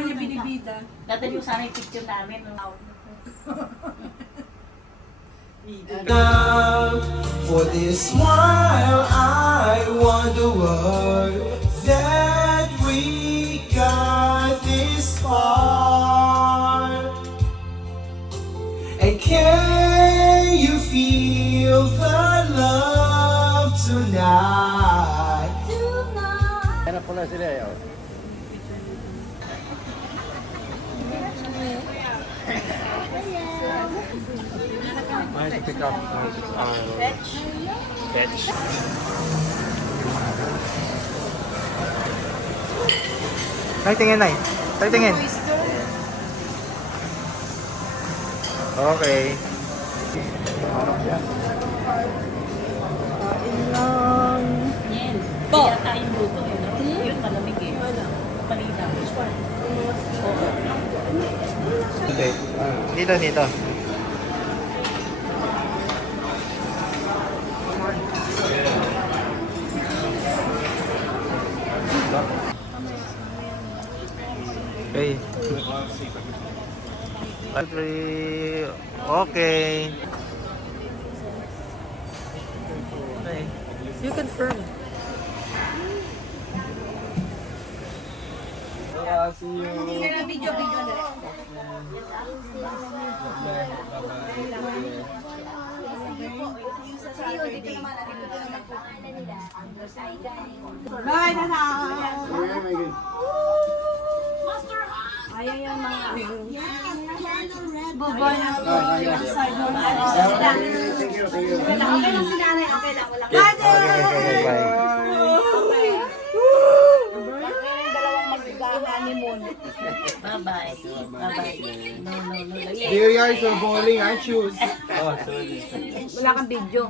kanya binibida. Dadali ko sana yung picture namin. For this while I wonder that we got this far. And can you feel the love tonight? Hanap ko na sila yun. I have to pick up fetch. Nay, tingin, Nay. Tay, tingin. Okay. Yan. Kaya tayong luto eh. No? Yun, malamig eh. Malinaw. Which one? Dito, dito. Okay. 3. Okay. Okay. You confirm. Yeah, see you. Video. Bye, Nana! Ayan yung mga... Baba na. One side. Okay lang si nanay. Okay lang. Wala. Bye, Okay, bye. honeymoon. Bye-bye. Bye-bye. No. There guys are bowling, I choose. Oh, sorry. Wala kang video.